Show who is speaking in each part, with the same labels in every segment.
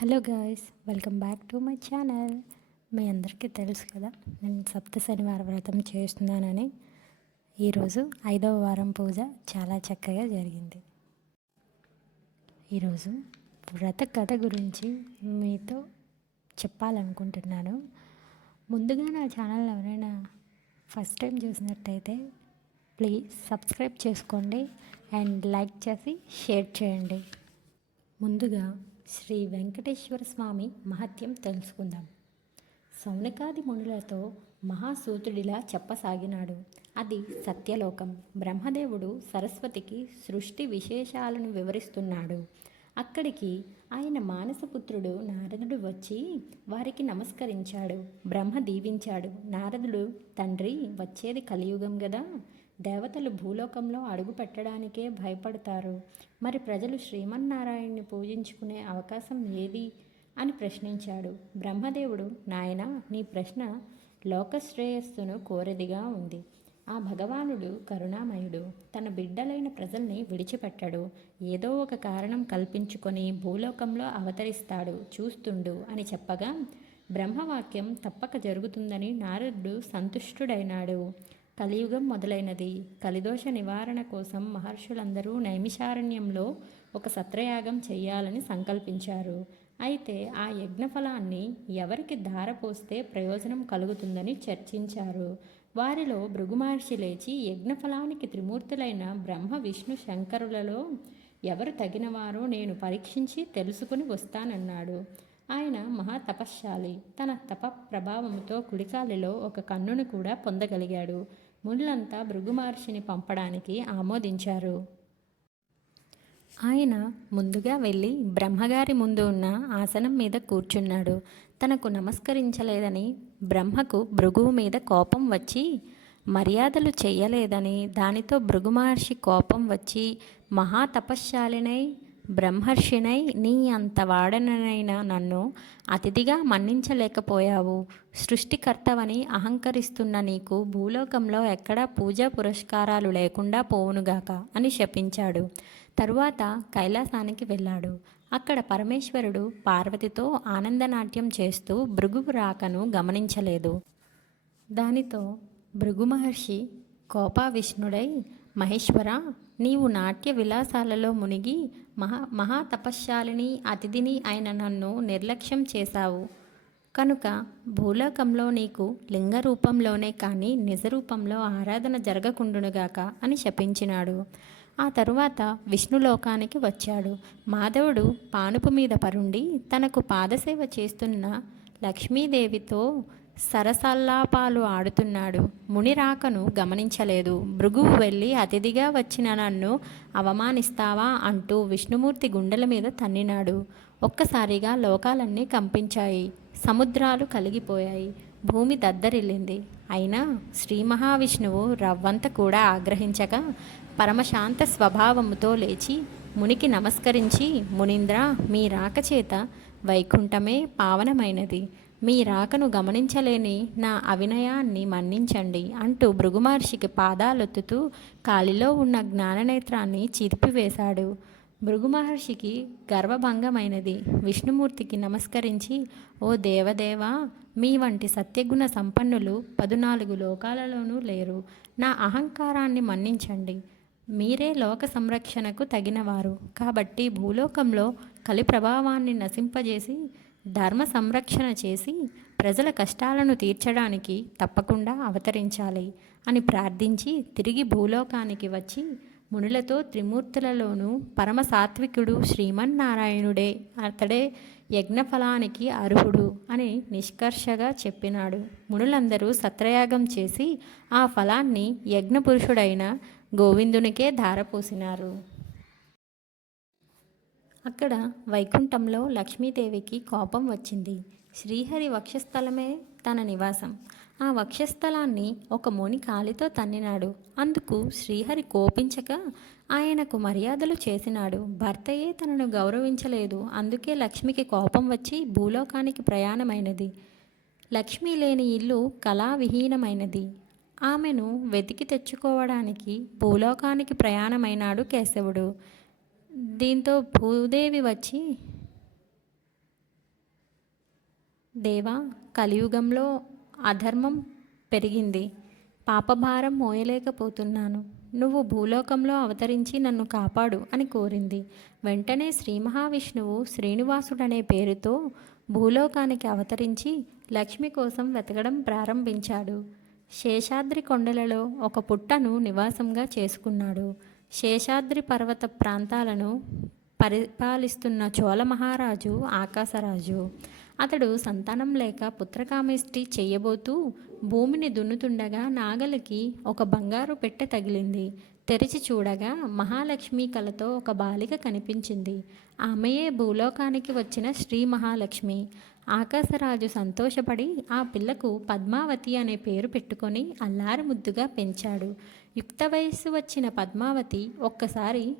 Speaker 1: Hello guys welcome back to my channel. మీ అందరికీ తెలుసు కదా నేను సప్త శనివారం వ్రతం చేస్తున్నానని. ఈరోజు ఐదవ వారం పూజ చాలా చక్కగా జరిగింది. ఈరోజు వ్రత కథ గురించి మీతో చెప్పాలనుకుంటున్నాను. ముందుగా నా ఛానల్ ఎవరైనా ఫస్ట్ టైం చూసినట్టయితే ప్లీజ్ సబ్స్క్రైబ్ చేసుకోండి అండ్ లైక్ చేసి షేర్ చేయండి. ముందుగా శ్రీ వెంకటేశ్వర స్వామి మహత్యం తెలుసుకుందాం. సౌనకాది మునులతో మహాసూతుడిలా చెప్పసాగినాడు. అది సత్యలోకం. బ్రహ్మదేవుడు సరస్వతికి సృష్టి విశేషాలను వివరిస్తున్నాడు. అక్కడికి ఆయన మానసపుత్రుడు నారదుడు వచ్చి వారికి నమస్కరించాడు. బ్రహ్మ దీవించాడు. నారదుడు తండ్రి వచ్చేది కలియుగం కదా దేవతలు భూలోకంలో అడుగు పెట్టడానికే భయపడతారు. మరి ప్రజలు శ్రీమన్నారాయణ్ణి పూజించుకునే అవకాశం ఏది? అని ప్రశ్నించాడు. బ్రహ్మదేవుడు నాయన నీ ప్రశ్న లోకశ్రేయస్సును కోరదిగా ఉంది. ఆ భగవానుడు కరుణామయుడు. తన బిడ్డలైన ప్రజల్ని విడిచిపెట్టడు. ఏదో ఒక కారణం కల్పించుకొని భూలోకంలో అవతరిస్తాడు. చూస్తుండు అని చెప్పగా బ్రహ్మవాక్యం తప్పక జరుగుతుందని నారదుడు సంతుష్టుడైనాడు. కలియుగం మొదలైనది. కలిదోష నివారణ కోసం మహర్షులందరూ నైమిషారణ్యంలో ఒక సత్రయాగం చేయాలని సంకల్పించారు. అయితే ఆ యజ్ఞఫలాన్ని ఎవరికి ధారపోస్తే ప్రయోజనం కలుగుతుందని చర్చించారు. వారిలో భృగుమహర్షి లేచి యజ్ఞఫలానికి త్రిమూర్తులైన బ్రహ్మ విష్ణు శంకరులలో ఎవరు తగినవారో నేను పరీక్షించి తెలుసుకుని వస్తానన్నాడు. ఆయన మహాతపశ్శాలి తన తప ప్రభావంతో కుడికాలిలో ఒక కన్నును కూడా పొందగలిగాడు. ముళ్ళంతా భృగు మహర్షిని పంపడానికి ఆమోదించారు. ఆయన ముందుగా వెళ్ళి బ్రహ్మగారి ముందు ఉన్న ఆసనం మీద కూర్చున్నాడు. తనకు నమస్కరించలేదని బ్రహ్మకు భృగువు మీద కోపం వచ్చి మర్యాదలు చెయ్యలేదని దానితో భృగు మహర్షి కోపం వచ్చి మహా తపశ్శాలినై బ్రహ్మర్షినై నీ అంత వాడనైనా నన్ను అతిథిగా మన్నించలేకపోయావు. సృష్టికర్తవని అహంకరిస్తున్న నీకు భూలోకంలో ఎక్కడా పూజా పురస్కారాలు లేకుండా పోవునుగాక అని శపించాడు. తరువాత కైలాసానికి వెళ్ళాడు. అక్కడ పరమేశ్వరుడు పార్వతితో ఆనందనాట్యం చేస్తూ భృగు రాకను గమనించలేదు. దానితో భృగు మహర్షి కోపావిష్ణుడై మహేశ్వర నీవు నాట్య విలాసాలలో మునిగి మహా మహాతపశ్శాలిని అతిథిని అయిన నన్ను నిర్లక్ష్యం చేశావు. కనుక భూలోకంలో నీకు లింగ రూపంలోనే కానీ నిజ రూపంలో ఆరాధన జరగకుండునుగాక అని శపించినాడు. ఆ తరువాత విష్ణులోకానికి వచ్చాడు. మాధవుడు పానుపు మీద పరుండి తనకు పాదసేవ చేస్తున్న లక్ష్మీదేవితో సరసల్లాపాలు ఆడుతున్నాడు. ముని రాకను గమనించలేదు. భృగువు వెళ్ళి అతిథిగా వచ్చిన నన్ను అవమానిస్తావా అంటూ విష్ణుమూర్తి గుండెల మీద తన్నినాడు. ఒక్కసారిగా లోకాలన్నీ కంపించాయి. సముద్రాలు కలిగిపోయాయి. భూమి దద్దరిల్లింది. అయినా శ్రీ మహావిష్ణువు రవ్వంత కూడా ఆగ్రహించక పరమశాంత స్వభావముతో లేచి మునికి నమస్కరించి మునీంద్ర మీ రాక చేత వైకుంఠమే పావనమైనది. మీ రాకను గమనించలేని నా అవినయాన్ని మన్నించండి అంటూ భృగుమహర్షికి పాదాలొత్తుతూ కాలిలో ఉన్న జ్ఞాననేత్రాన్ని చిరిపివేశాడు భృగుమహర్షికి గర్వభంగమైనది. విష్ణుమూర్తికి నమస్కరించి ఓ దేవదేవా మీ వంటి సత్యగుణ సంపన్నులు పదునాలుగు లోకాలలోనూ లేరు. నా అహంకారాన్ని మన్నించండి. మీరే లోక సంరక్షణకు తగినవారు. కాబట్టి భూలోకంలో కలి ప్రభావాన్ని నశింపజేసి ధర్మ సంరక్షణ చేసి ప్రజల కష్టాలను తీర్చడానికి తప్పకుండా అవతరించాలి అని ప్రార్థించి తిరిగి భూలోకానికి వచ్చి మునులతో త్రిమూర్తులలోనూ పరమ సాత్వికుడు శ్రీమన్నారాయణుడే అతడే యజ్ఞఫలానికి అర్హుడు అని నిష్కర్షగా చెప్పినాడు. మునులందరూ సత్రయాగం చేసి ఆ ఫలాన్ని యజ్ఞపురుషుడైన గోవిందునికే ధారపోసినారు. అక్కడ వైకుంఠంలో లక్ష్మీదేవికి కోపం వచ్చింది. శ్రీహరి వక్షస్థలమే తన నివాసం. ఆ వక్షస్థలాన్ని ఒక ముని కాలితో తన్నినాడు. అందుకు శ్రీహరి కోపించక ఆయనకు మర్యాదలు చేసినాడు. భర్తయే తనను గౌరవించలేదు. అందుకే లక్ష్మికి కోపం వచ్చి భూలోకానికి ప్రయాణమైనది. లక్ష్మి లేని ఇల్లు కళావిహీనమైనది. ఆమెను వెతికి తెచ్చుకోవడానికి భూలోకానికి ప్రయాణమైనాడు కేశవుడు. దీంతో భూదేవి వచ్చి దేవా కలియుగంలో అధర్మం పెరిగింది. పాపభారం మోయలేకపోతున్నాను. నువ్వు భూలోకంలో అవతరించి నన్ను కాపాడు అని కోరింది. వెంటనే శ్రీ మహావిష్ణువు శ్రీనివాసుడనే పేరుతో భూలోకానికి అవతరించి లక్ష్మి కోసం వెతకడం ప్రారంభించాడు. శేషాద్రి కొండలలో ఒక పుట్టను నివాసంగా చేసుకున్నాడు. శేషాద్రి పర్వత ప్రాంతాలను పరిపాలిస్తున్న చోళ మహారాజు ఆకాశరాజు. అతడు సంతానం లేక పుత్రకామేష్టి చేయబోతూ భూమిని దున్నుతుండగా నాగలికి ఒక బంగారు పెట్టె తగిలింది. తెరిచి చూడగా మహాలక్ష్మి కలతో ఒక బాలిక కనిపించింది. ఆమెయే భూలోకానికి వచ్చిన శ్రీ మహాలక్ష్మి. ఆకాశరాజు సంతోషపడి ఆ పిల్లకు పద్మావతి అనే పేరు పెట్టుకొని అల్లారు ముద్దుగా పెంచాడు. యుక్త వయస్సు వచ్చిన పద్మావతి ఒక్కసారి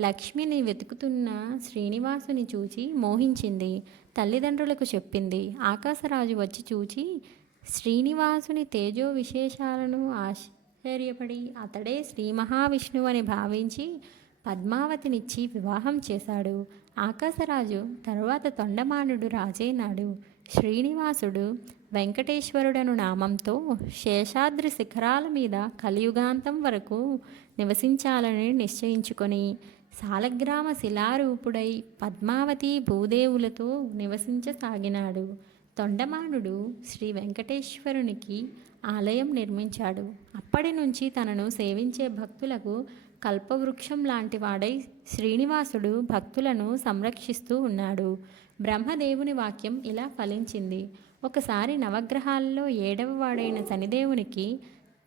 Speaker 1: లక్ష్మిని వెతుకుతున్న శ్రీనివాసుని చూచి మోహించింది. తల్లిదండ్రులకు చెప్పింది. ఆకాశరాజు వచ్చి చూచి శ్రీనివాసుని తేజో విశేషాలను ఆశ్చర్యపడి అతడే శ్రీ మహావిష్ణువు అని భావించి పద్మావతినిచ్చి వివాహం చేశాడు. ఆకాశరాజు తరువాత తొండమానుడు రాజైనాడు. శ్రీనివాసుడు వెంకటేశ్వరుడను నామంతో శేషాద్రి శిఖరాల మీద కలియుగాంతం వరకు నివసించాలని నిశ్చయించుకొని సాలగ్రామ శిలారూపుడై పద్మావతి భూదేవులతో నివసించసాగినాడు. తొండమానుడు శ్రీ వెంకటేశ్వరునికి ఆలయం నిర్మించాడు. అప్పటి నుంచి తనను సేవించే భక్తులకు కల్పవృక్షం లాంటి వాడై శ్రీనివాసుడు భక్తులను సంరక్షిస్తూ ఉన్నాడు. బ్రహ్మదేవుని వాక్యం ఇలా ఫలించింది. ఒకసారి నవగ్రహాల్లో ఏడవ వాడైన శనిదేవునికి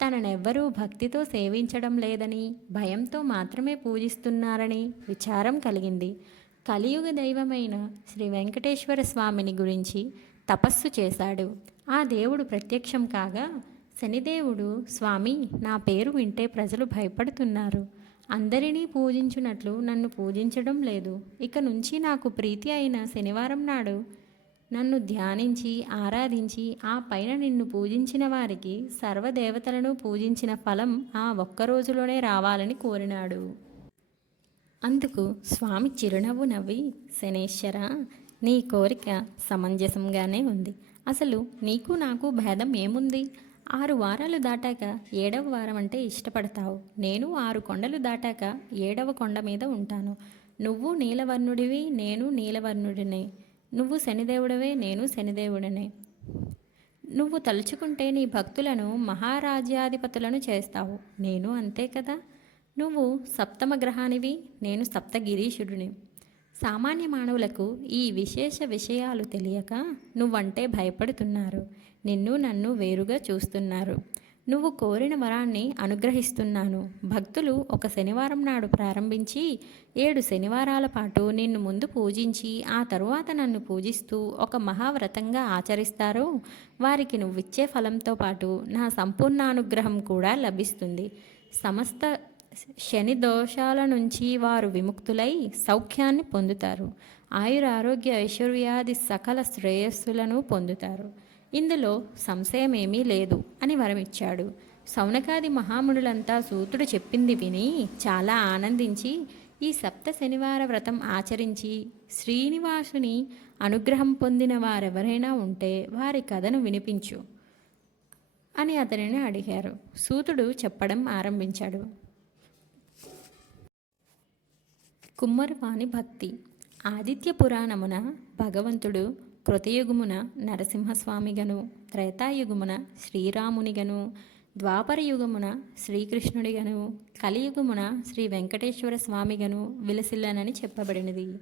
Speaker 1: తననెవ్వరూ భక్తితో సేవించడం లేదని భయంతో మాత్రమే పూజిస్తున్నారని విచారం కలిగింది. కలియుగ దైవమైన శ్రీ వెంకటేశ్వర స్వామిని గురించి తపస్సు చేశాడు. ఆ దేవుడు ప్రత్యక్షం కాగా శనిదేవుడు స్వామి నా పేరు వింటే ప్రజలు భయపడుతున్నారు. అందరినీ పూజించినట్లు నన్ను పూజించడం లేదు. ఇక నుంచి నాకు ప్రీతి అయిన శనివారం నాడు నన్ను ధ్యానించి ఆరాధించి ఆ పైన నిన్ను పూజించిన వారికి సర్వదేవతలను పూజించిన ఫలం ఆ ఒక్క రోజులోనే రావాలని కోరినాడు. అందుకు స్వామి చిరునవ్వు నవ్వి శనేశ్వర నీ కోరిక సమంజసంగానే ఉంది. అసలు నీకు నాకు భేదం ఏముంది? ఆరు వారాలు దాటాక ఏడవ వారం అంటే ఇష్టపడతావు. నేను ఆరు కొండలు దాటాక ఏడవ కొండ మీద ఉంటాను. నువ్వు నీలవర్ణుడివి నేను నీలవర్ణుడినే. నువ్వు శనిదేవుడవే నేను శనిదేవుడనే. నువ్వు తలుచుకుంటే నీ భక్తులను మహారాజ్యాధిపతులను చేస్తావు. నేను అంతే కదా? నువ్వు సప్తమ గ్రహానివి నేను సప్తగిరీషుడిని సామాన్య మానవులకు ఈ విశేష విషయాలు తెలియక నువ్వంటే భయపడుతున్నారు. నిన్ను నన్ను వేరుగా చూస్తున్నారు. నువ్వు కోరిన వరాన్ని అనుగ్రహిస్తున్నాను. భక్తులు ఒక శనివారం నాడు ప్రారంభించి ఏడు శనివారాల పాటు నిన్ను ముందు పూజించి ఆ తరువాత నన్ను పూజిస్తూ ఒక మహావ్రతంగా ఆచరిస్తారు. వారికి నువ్విచ్చే ఫలంతో పాటు నా సంపూర్ణ అనుగ్రహం కూడా లభిస్తుంది. సమస్త శని దోషాల నుంచి వారు విముక్తులై సౌఖ్యాన్ని పొందుతారు. ఆయుర ఆరోగ్య ఐశ్వర్యాది సకల శ్రేయస్సులను పొందుతారు. ఇందులో సంశయమేమీ లేదు అని వరమిచ్చాడు. సౌనకాది మహామునులంతా సూతుడు చెప్పింది విని చాలా ఆనందించి ఈ సప్త శనివార వ్రతం ఆచరించి శ్రీనివాసుని అనుగ్రహం పొందిన వారెవరైనా ఉంటే వారి కథను వినిపించు అని అతనిని అడిగారు. సూతుడు చెప్పడం ఆరంభించాడు. కుమ్మరవాణి భక్తి. ఆదిత్య పురాణమున భగవంతుడు కృతయుగమున నరసింహస్వామిగను త్రేతాయుగమున శ్రీరామునిగను ద్వాపరయుగమున శ్రీకృష్ణుడిగను కలియుగమున శ్రీ వెంకటేశ్వర స్వామిగను విలసిల్లనని చెప్పబడినది.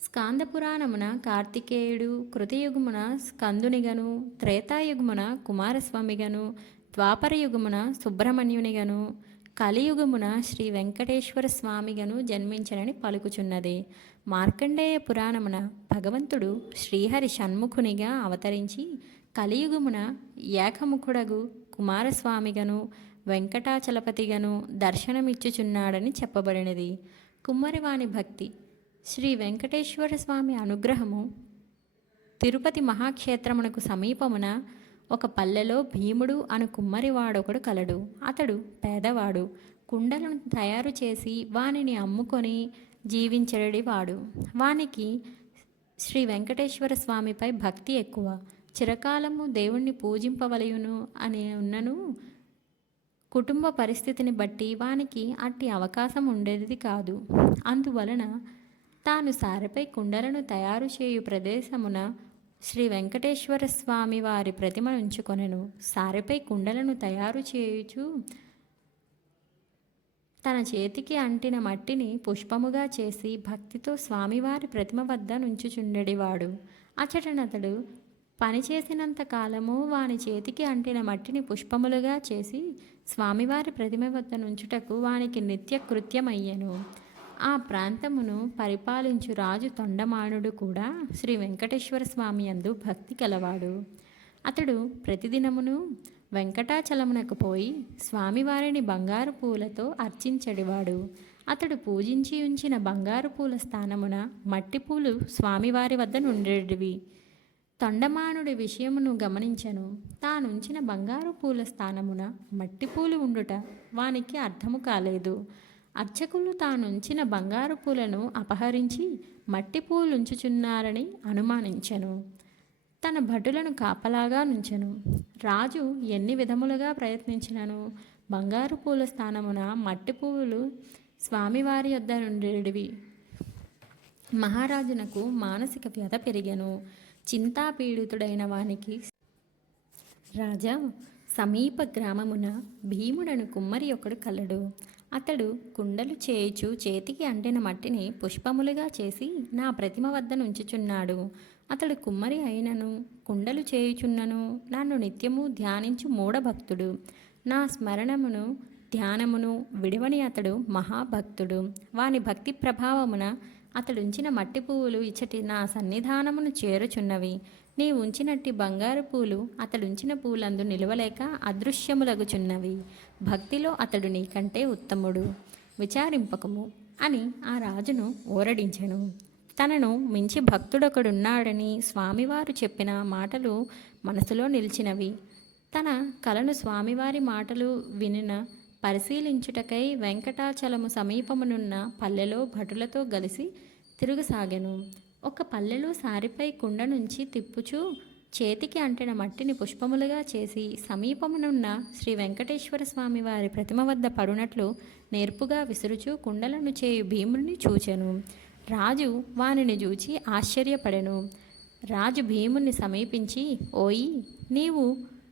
Speaker 1: స్కాంద పురాణమున కార్తికేయుడు కృతయుగమున స్కందునిగను త్రేతాయుగమున కుమారస్వామిగను ద్వాపరయుగమున సుబ్రహ్మణ్యునిగను కలియుగమున శ్రీ వెంకటేశ్వర స్వామిగను జన్మించనని పలుకుచున్నది. మార్కండేయ పురాణమున భగవంతుడు శ్రీహరి షణ్ముఖునిగా అవతరించి కలియుగమున ఏకముఖుడగు కుమారస్వామిగను వెంకటాచలపతిగను దర్శనమిచ్చుచున్నాడని చెప్పబడినది. కుమ్మరివాణి భక్తి. శ్రీ వెంకటేశ్వర స్వామి అనుగ్రహము తిరుపతి మహాక్షేత్రమునకు సమీపమున ఒక పల్లెలో భీముడు అను కుమ్మరివాడొకడు కలడు. అతడు పేదవాడు. కుండలను తయారు చేసి వానిని అమ్ముకొని జీవించడివాడు వానికి శ్రీ వెంకటేశ్వర స్వామిపై భక్తి ఎక్కువ. చిరకాలము దేవుణ్ణి పూజింపవలయును అని ఉన్నను కుటుంబ పరిస్థితిని బట్టి వానికి అట్టి అవకాశం ఉండేది కాదు. అందువలన తాను సారపై కుండలను తయారు చేయు ప్రదేశమున శ్రీ వెంకటేశ్వర స్వామి వారి ప్రతిమ ఉంచుకొనెను. సారెపై కుండలను తయారు చేయుచు తన చేతికి అంటిన మట్టిని పుష్పముగా చేసి భక్తితో స్వామివారి ప్రతిమ వద్ద నుంచుచుండెడివాడు. అచటనతడు పనిచేసినంత కాలము వాని చేతికి అంటిన మట్టిని పుష్పములుగా చేసి స్వామివారి ప్రతిమ వద్ద నుంచుటకు వానికి నిత్య కృత్యమయ్యెను. ఆ ప్రాంతమును పరిపాలించు రాజు తొండమానుడు కూడా శ్రీ వెంకటేశ్వర స్వామి అందు భక్తి కలవాడు. అతడు ప్రతిదినమును వెంకటాచలమునకు పోయి స్వామివారిని బంగారు పూలతో అర్చించడివాడు. అతడు పూజించి ఉంచిన బంగారు పూల స్థానమున మట్టి పూలు స్వామివారి వద్ద నుండేటివి తొండమానుడి విషయమును గమనించను. తానుంచిన బంగారు పూల స్థానమున మట్టి పూలు ఉండుట వానికి అర్థము కాలేదు. అర్చకులు తానుంచిన బంగారు పూలను అపహరించి మట్టి పూలుంచుచున్నారని అనుమానించెను. తన భటులను కాపలాగా నుంచెను. రాజు ఎన్ని విధములుగా ప్రయత్నించినను? బంగారు పూల స్థానమున మట్టి పువ్వులు స్వామివారి యొద్ద నుండివి మహారాజునకు మానసిక వ్యధ పెరిగెను. చింతాపీడితుడైన వానికి రాజా సమీప గ్రామమున భీముడను కుమ్మరి ఒకడు కలడు. అతడు కుండలు చేయుచు చేతికి అంటిన మట్టిని పుష్పములుగా చేసి నా ప్రతిమ వద్ద నుంచుచున్నాడు. అతడు కుమ్మరి అయినను కుండలు చేయుచున్నను నన్ను నిత్యము ధ్యానించు మూఢభక్తుడు. నా స్మరణమును ధ్యానమును విడివని అతడు మహాభక్తుడు. వాని భక్తి ప్రభావమున అతడుంచిన మట్టి పువ్వులు ఇచ్చటి నా సన్నిధానమును చేరుచున్నవి. నీ ఉంచినట్టి బంగారు పూలు అతడుంచిన పూలందు నిలవలేక అదృశ్యములగుచున్నవి. భక్తిలో అతడు నీకంటే ఉత్తముడు. విచారింపకము అని ఆ రాజును ఓరడించెను. తనను మించి భక్తుడొకడున్నాడని స్వామివారు చెప్పిన మాటలు మనసులో నిలిచినవి. తన కలను స్వామివారి మాటలు వినిన పరిశీలించుటకై వెంకటాచలము సమీపమునున్న పల్లెలో భటులతో కలిసి తిరుగుసాగెను. ఒక పల్లెలో సారిపై కుండ నుంచి తిప్పుచూ చేతికి అంటిన మట్టిని పుష్పములుగా చేసి సమీపమునున్న శ్రీ వెంకటేశ్వర స్వామి వారి ప్రతిమ వద్ద పడునట్లు నేర్పుగా విసురుచూ కుండలను చేయు భీముల్ని చూచెను. రాజు వానిని చూచి ఆశ్చర్యపడెను. రాజు భీముని సమీపించి ఓయి నీవు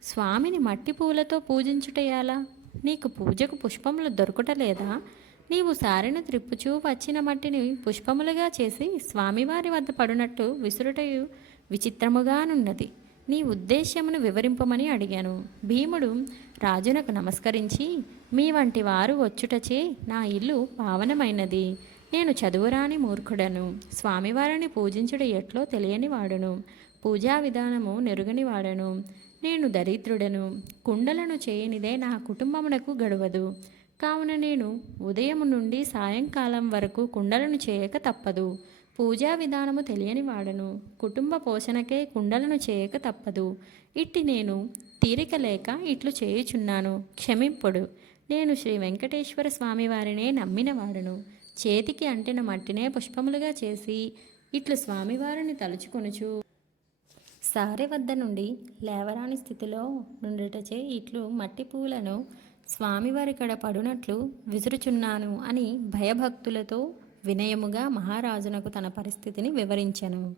Speaker 1: స్వామిని మట్టి పూలతో పూజించుటయాలా నీకు పూజకు పుష్పములు దొరకటలేదా నీవు సారిన త్రిప్పుచూ వచ్చిన మట్టిని పుష్పములుగా చేసి స్వామివారి వద్ద పడునట్టు విసురుటయు విచిత్రముగానున్నది. నీ ఉద్దేశ్యమును వివరింపమని అడిగాను. భీముడు రాజునకు నమస్కరించి మీ వంటి వారు వచ్చుటచే నా ఇల్లు పావనమైనది. నేను చదువురాని మూర్ఖుడను. స్వామివారిని పూజించుడు ఎట్లో తెలియని వాడును పూజా విధానము నెరుగని వాడను నేను దరిద్రుడను. కుండలను చేయనిదే నా కుటుంబమునకు గడవదు. కావున నేను ఉదయం నుండి సాయంకాలం వరకు కుండలను చేయక తప్పదు. పూజా విధానము తెలియని వాడను. కుటుంబ పోషణకే కుండలను చేయక తప్పదు. ఇట్టి నేను తీరిక లేక ఇట్లు చేయుచున్నాను. క్షమింపుడు. నేను శ్రీ వెంకటేశ్వర స్వామి వారినే నమ్మినవాడను చేతికి అంటిన మట్టినే పుష్పములుగా చేసి ఇట్లు స్వామివారిని తలుచుకొనుచు. సారె వద్ద నుండి లేవరాని స్థితిలో నుండుటచే ఇట్లు మట్టి పూలను స్వామివారి కడ పడునట్లు విసురుచున్నాను అని భయభక్తులతో వినయముగా మహారాజునకు తన పరిస్థితిని వివరించెను.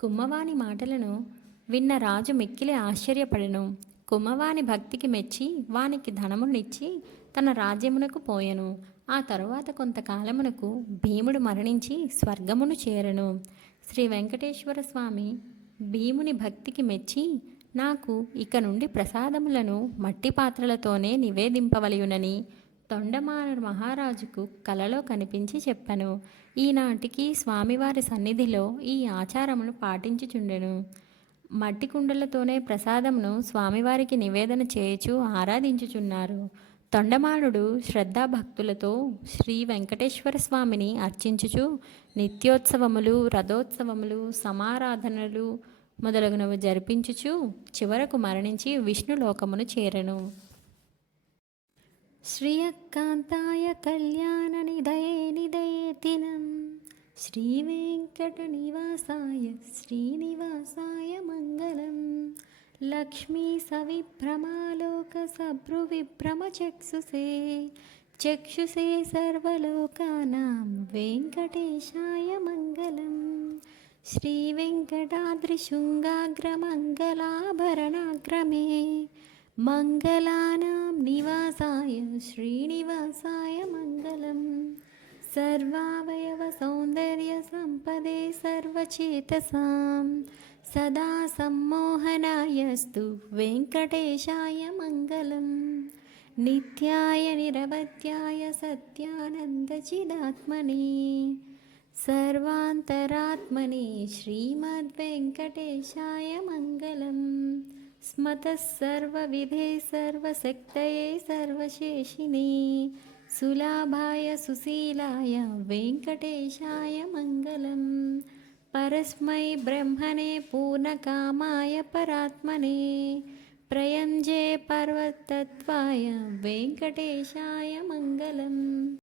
Speaker 1: కుమ్మవాని మాటలను విన్న రాజు మిక్కిలి ఆశ్చర్యపడెను. కుమ్మవాని భక్తికి మెచ్చి వానికి ధనమునిచ్చి తన రాజ్యమునకు పోయెను. ఆ తరువాత కొంతకాలమునకు భీముడు మరణించి స్వర్గమును చేరెను. శ్రీ వెంకటేశ్వర స్వామి భీముని భక్తికి మెచ్చి నాకు ఇక నుండి ప్రసాదములను మట్టి పాత్రలతోనే నివేదింపవలయునని తొండమాన మహారాజుకు కలలో కనిపించి చెప్పాను. ఈనాటికి స్వామివారి సన్నిధిలో ఈ ఆచారమును పాటించుచుండెను. మట్టి కుండలతోనే ప్రసాదమును స్వామివారికి నివేదన చేయుచు ఆరాధించుచున్నారు. తొండమానుడు శ్రద్ధాభక్తులతో శ్రీ వెంకటేశ్వర స్వామిని అర్చించుచు నిత్యోత్సవములు రథోత్సవములు సమారాధనలు మొదలగునవి జరిపించుచు చివరకు మరణించి విష్ణులోకమును చేరను. శ్రీయకాంతాయ కళ్యాణ నిధయే నిధయే దినం శ్రీ వెంకట నివాసాయ శ్రీనివాసాయ మంగళం. లక్ష్మీ సవిభ్రమాలోక సభ్రు విభ్రమ చక్షుసే చక్షుసే సర్వలోకానాం. వెంకటేశాయ మంగళం. श्रीवेङ्कटाद्रिशृङ्गाग्रमङ्गलाभरणाग्रमे मङ्गलानां निवासाय श्रीनिवासाय मङ्गलम् सर्वावयवसौन्दर्यसम्पदे सर्वचेतसां सदा सम्मोहनायस्तु वेङ्कटेशाय मङ्गलम् नित्याय निरवध्याय सत्यानन्दचिदात्मने सर्वान्तरात्मने श्रीमद्वेङ्कटेशाय मङ्गलम्। स्मतः सर्वविधे सर्वशक्तये सर्वशेषिने। सुलाभाय सुशीलाय वेङ्कटेशाय मङ्गलम्। परस्मै ब्रह्मणे पूर्णकामाय परात्मने। प्रयञ्जे पर्वतत्वाय वेङ्कटेशाय मङ्गलम्